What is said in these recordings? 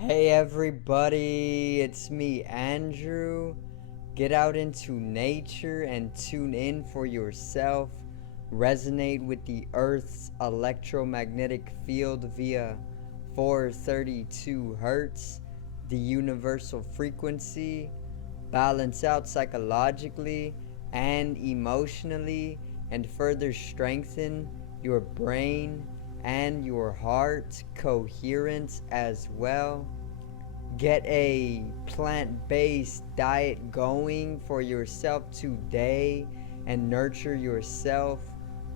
Hey everybody, it's me, Andrew. Get out into nature and tune in for yourself. Resonate with the Earth's electromagnetic field via 432 Hertz, the universal frequency. Balance out psychologically and emotionally, and further strengthen your brain and your heart coherence as well. Get a plant-based diet going for yourself today and nurture yourself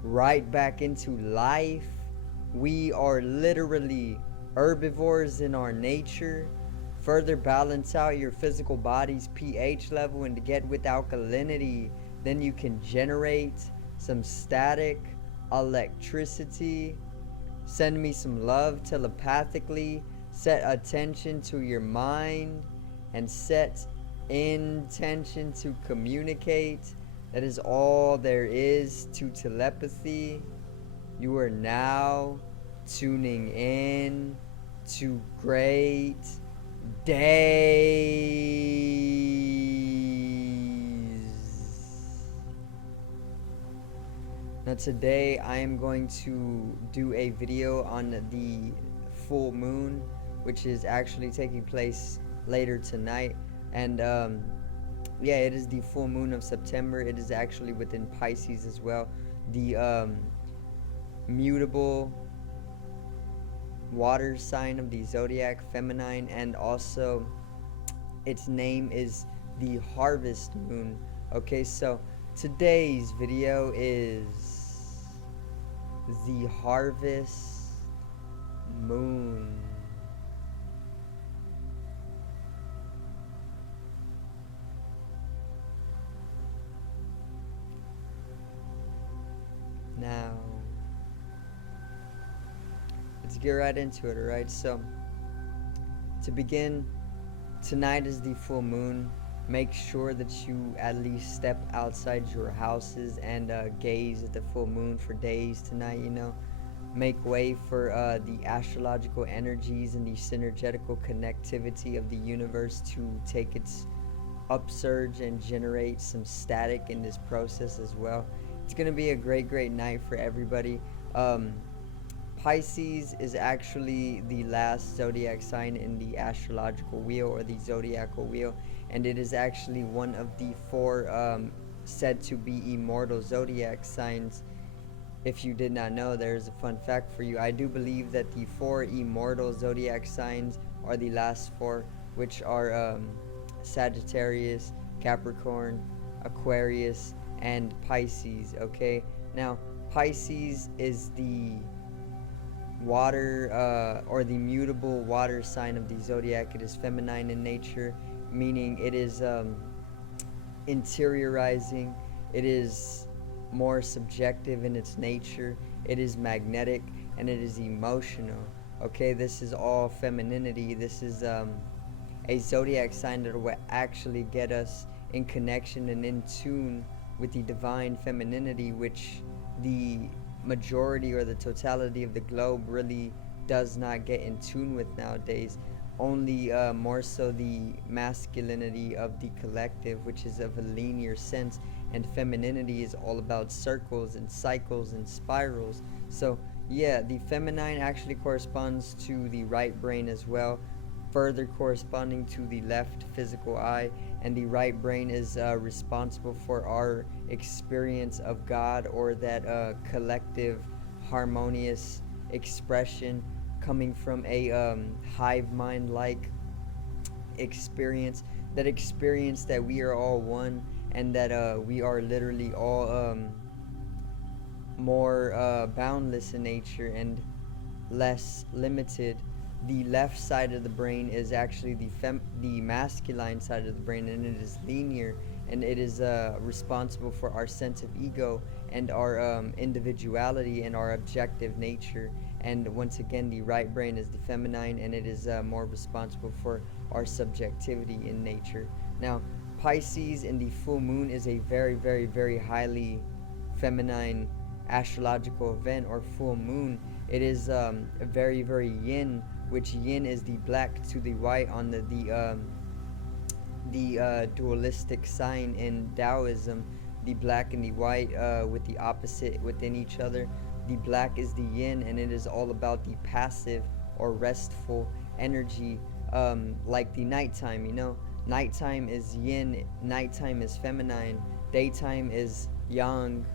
right back into life. We are literally herbivores in our nature. Further balance out your physical body's pH level and to get with alkalinity. Then you can generate some static electricity. Send me some love telepathically. Set attention to your mind and set intention to communicate. That is all there is to telepathy. You are now tuning in to great days. Now today I am going to do a video on the full moon, which is actually taking place later tonight. And yeah, it is the full moon of September. It is actually within Pisces as well. The mutable water sign of the zodiac, feminine, and also its name is the harvest moon. Okay, so today's video is the harvest moon. Now, let's get right into it, alright? So, to begin, tonight is the full moon. Make sure that you at least step outside your houses and gaze at the full moon for days tonight, you know. Make way for the astrological energies and the synergetical connectivity of the universe to take its upsurge and generate some static in this process as well. It's going to be a great night for everybody. Pisces is actually the last zodiac sign in the astrological wheel, or the zodiacal wheel, and it is actually one of the four said to be immortal zodiac signs. If you did not know, there's a fun fact for you. I do believe that the four immortal zodiac signs are the last four, which are Sagittarius, Capricorn, Aquarius, and Pisces. Okay, now Pisces is the water or the mutable water sign of the zodiac. It is feminine in nature, meaning it is interiorizing. It is more subjective in its nature. It is magnetic and it is emotional. Okay, this is all femininity. This is a zodiac sign that will actually get us in connection and in tune with the divine femininity, which the majority or the totality of the globe really does not get in tune with nowadays. Only more so the masculinity of the collective, which is of a linear sense, and femininity is all about circles and cycles and spirals. So yeah, the feminine actually corresponds to the right brain as well, further corresponding to the left physical eye, and the right brain is responsible for our experience of God, or that collective harmonious expression coming from a hive mind like experience, that experience that we are all one, and that we are literally all more boundless in nature and less limited. The left side of the brain is actually the masculine side of the brain, and it is linear, and it is responsible for our sense of ego and our individuality and our objective nature. And once again, the right brain is the feminine, and it is more responsible for our subjectivity in nature. Now, Pisces in the full moon is a very highly feminine astrological event or full moon. It is very yin which yin is the black to the white on the dualistic sign in Taoism, the black and the white with the opposite within each other. The black is the yin, and it is all about the passive or restful energy, like the nighttime. Nighttime is yin, nighttime is feminine, daytime is yang,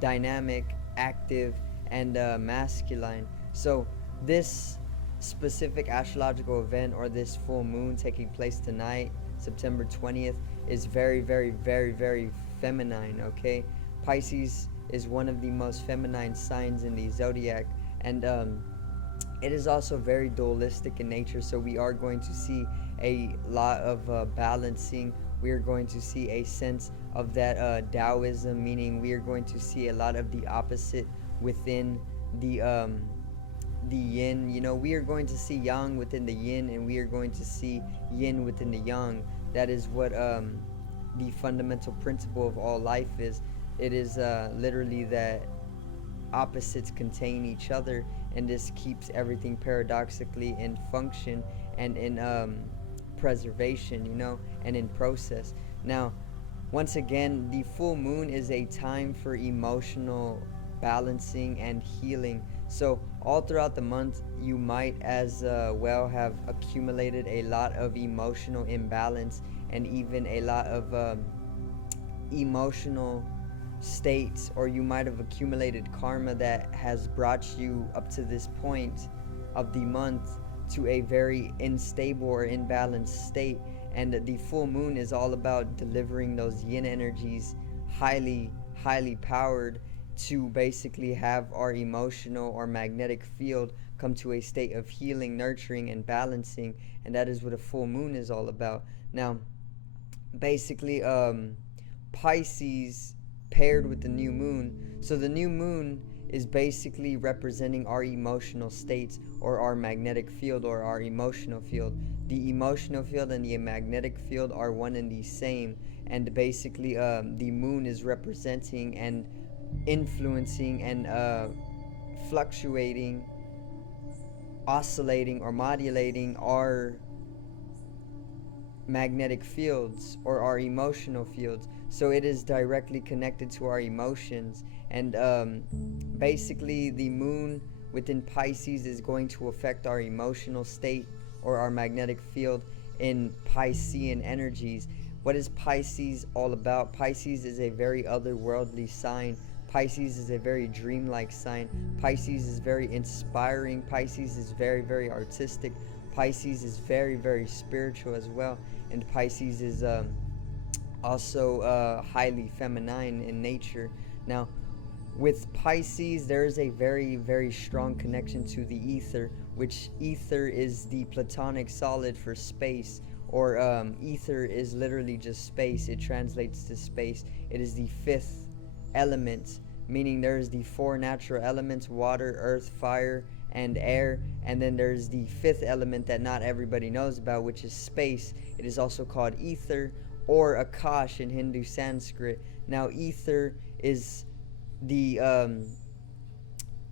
dynamic, active, and masculine. So this specific astrological event, or this full moon taking place tonight, September 20th, is very, very, very, very feminine, okay? Pisces is one of the most feminine signs in the zodiac, and it is also very dualistic in nature, so we are going to see a lot of balancing. We are going to see a sense of that Taoism, meaning we are going to see a lot of the opposite within the yin. We are going to see yang within the yin, and we are going to see yin within the yang. That is what the fundamental principle of all life is. It is literally that opposites contain each other, and this keeps everything paradoxically in function and in preservation, and in process. Now, once again, the full moon is a time for emotional balancing and healing. So all throughout the month, you might as well have accumulated a lot of emotional imbalance, and even a lot of emotional states, or you might have accumulated karma that has brought you up to this point of the month to a very unstable or imbalanced state. And the full moon is all about delivering those yin energies, highly powered, to basically have our emotional or magnetic field come to a state of healing, nurturing, and balancing. And that is what a full moon is all about. Now, basically, Pisces paired with the new moon. So the new moon is basically representing our emotional states, or our magnetic field, or our emotional field. The emotional field and the magnetic field are one and the same, and basically the moon is representing and influencing and fluctuating, oscillating, or modulating our magnetic fields, or our emotional fields. So it is directly connected to our emotions, and basically the moon within Pisces is going to affect our emotional state, or our magnetic field, in Piscean energies. What is Pisces all about? Pisces is a very otherworldly sign. Pisces is a very dreamlike sign. Pisces is very inspiring. Pisces is very, very artistic. Pisces is very, very spiritual as well. And Pisces is also highly feminine in nature. Now, with Pisces, there is a very, very strong connection to the ether, which ether is the platonic solid for space, or ether is literally just space. It translates to space. It is the fifth element, meaning there's the four natural elements: water, earth, fire, and air. And then there's the fifth element that not everybody knows about, which is space. It is also called ether, or Akash in Hindu Sanskrit. Now, ether is the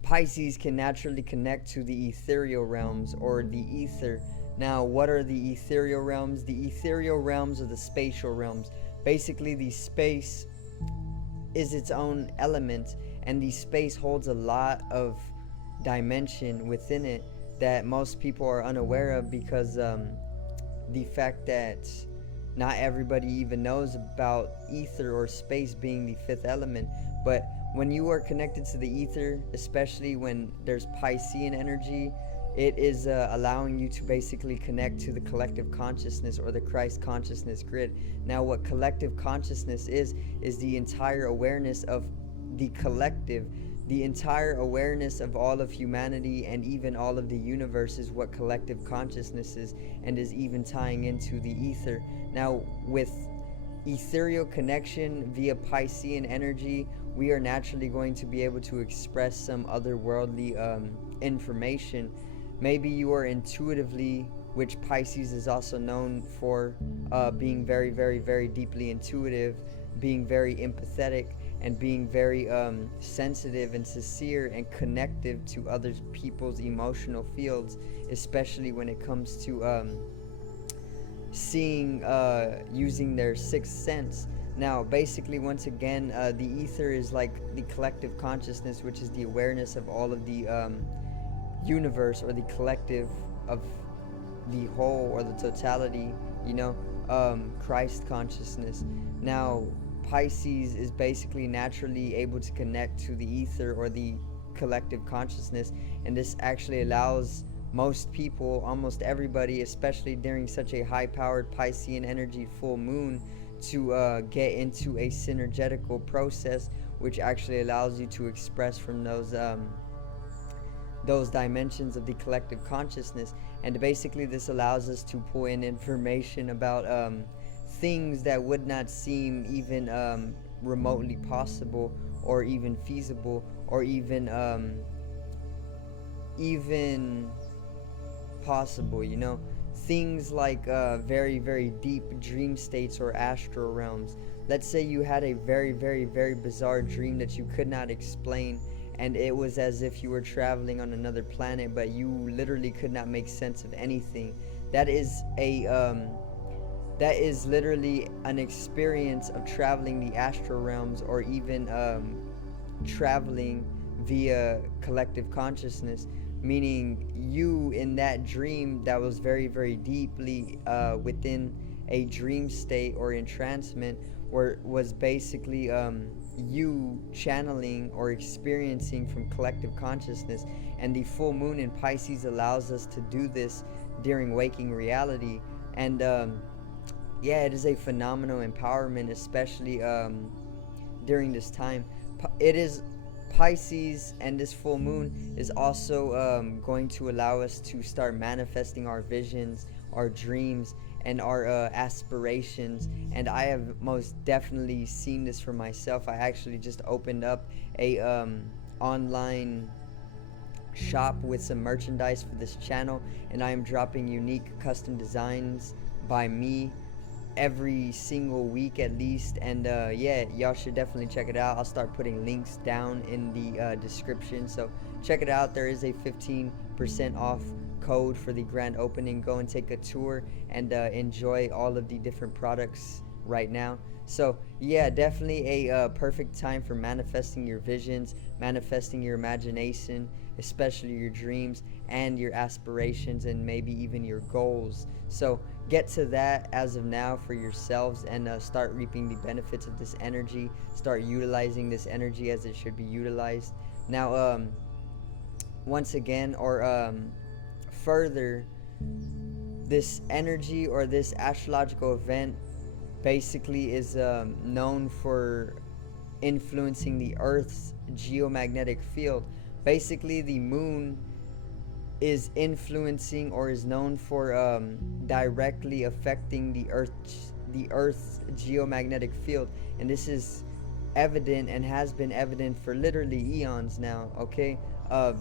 Pisces can naturally connect to the ethereal realms, or the ether. Now, what are the ethereal realms? The ethereal realms are the spatial realms. Basically, the space is its own element, and the space holds a lot of dimension within it that most people are unaware of, because the fact that not everybody even knows about ether or space being the fifth element. But when you are connected to the ether, especially when there's Piscean energy, it is allowing you to basically connect to the collective consciousness, or the Christ consciousness grid. Now, what collective consciousness is the entire awareness of the collective. The entire awareness of all of humanity, and even all of the universe, is what collective consciousness is, and is even tying into the ether. Now, with ethereal connection via Piscean energy, we are naturally going to be able to express some otherworldly information. Maybe you are intuitively, which Pisces is also known for being very, very, very deeply intuitive, being very empathetic, and being very sensitive and sincere and connective to other people's emotional fields, especially when it comes to seeing, using their sixth sense. Now, basically, once again, the ether is like the collective consciousness, which is the awareness of all of the universe, or the collective of the whole, or the totality, you know, Christ consciousness. Now, Pisces is basically naturally able to connect to the ether, or the collective consciousness, and this actually allows most people, almost everybody, especially during such a high-powered Piscean energy full moon, to get into a synergetical process, which actually allows you to express from those dimensions of the collective consciousness. And basically this allows us to pull in information about things that would not seem even remotely possible, or even feasible, or even possible, you know, things like very, very deep dream states or astral realms. Let's say you had a very, very, very bizarre dream that you could not explain, and it was as if you were traveling on another planet, but you literally could not make sense of anything. That is literally an experience of traveling the astral realms, or even traveling via collective consciousness, meaning you in that dream that was very, very deeply within a dream state or entrancement, was basically you channeling or experiencing from collective consciousness. And the full moon in Pisces allows us to do this during waking reality. And yeah, it is a phenomenal empowerment, especially during this time. It is Pisces, and this full moon is also going to allow us to start manifesting our visions, our dreams, and our aspirations. And I have most definitely seen this for myself. I actually just opened up a online shop with some merchandise for this channel, and I am dropping unique custom designs by me every single week at least. And yeah, y'all should definitely check it out. I'll start putting links down in the description, so check it out. There is a 15% off code for the grand opening. Go and take a tour and enjoy all of the different products right now. So yeah, definitely a perfect time for manifesting your visions, manifesting your imagination, especially your dreams and your aspirations, and maybe even your goals. So get to that as of now for yourselves, and start reaping the benefits of this energy. Start utilizing this energy as it should be utilized. Now, once again, or further, this energy or this astrological event basically is known for influencing the Earth's geomagnetic field. Basically, the moon is influencing, or is known for directly affecting the Earth's geomagnetic field, and this is evident and has been evident for literally eons now. Okay,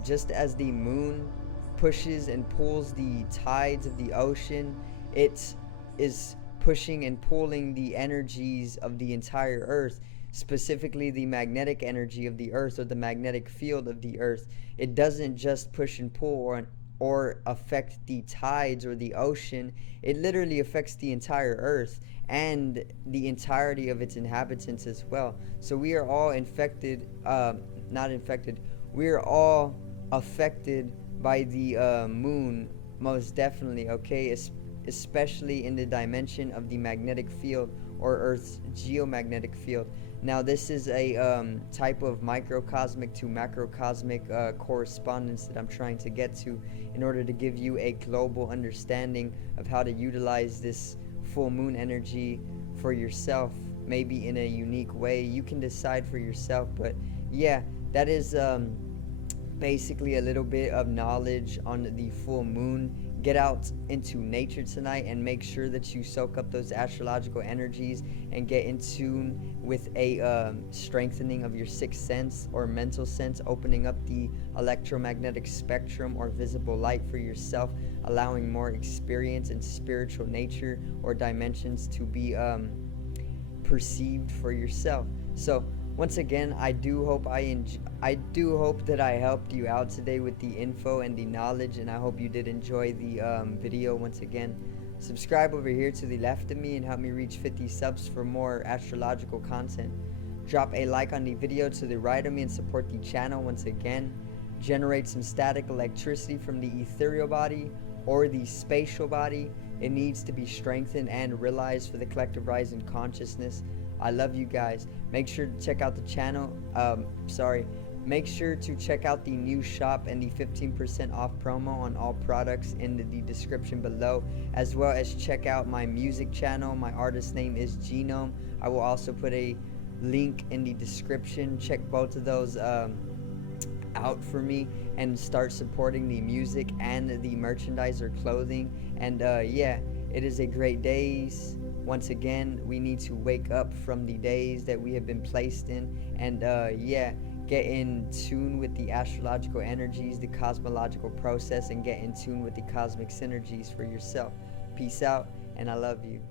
just as the moon pushes and pulls the tides of the ocean, it is pushing and pulling the energies of the entire Earth, specifically the magnetic energy of the Earth, or the magnetic field of the Earth. It doesn't just push and pull or affect the tides or the ocean. It literally affects the entire Earth and the entirety of its inhabitants as well. So we are all we are all affected by the moon, most definitely. Okay, especially in the dimension of the magnetic field, or Earth's geomagnetic field. Now, this is a type of microcosmic to macrocosmic correspondence that I'm trying to get to, in order to give you a global understanding of how to utilize this full moon energy for yourself, maybe in a unique way. You can decide for yourself, but yeah, that is basically a little bit of knowledge on the full moon. Get out into nature tonight and make sure that you soak up those astrological energies and get in tune with a strengthening of your sixth sense or mental sense, opening up the electromagnetic spectrum or visible light for yourself, allowing more experience in spiritual nature or dimensions to be perceived for yourself. So Once again, I do hope that I helped you out today with the info and the knowledge, and I hope you did enjoy the video. Once again, subscribe over here to the left of me and help me reach 50 subs for more astrological content. Drop a like on the video to the right of me and support the channel. Once again, generate some static electricity from the ethereal body or the spatial body. It needs to be strengthened and realized for the collective rise in consciousness. I love you guys. Make sure to check out the channel. Make sure to check out the new shop and the 15% off promo on all products in the description below, as well as check out my music channel. My artist name is Genome. I will also put a link in the description. Check both of those out for me and start supporting the music and the merchandise or clothing. And yeah, it is a great day. Once again, we need to wake up from the days that we have been placed in, and yeah, get in tune with the astrological energies, the cosmological process, and get in tune with the cosmic synergies for yourself. Peace out, and I love you.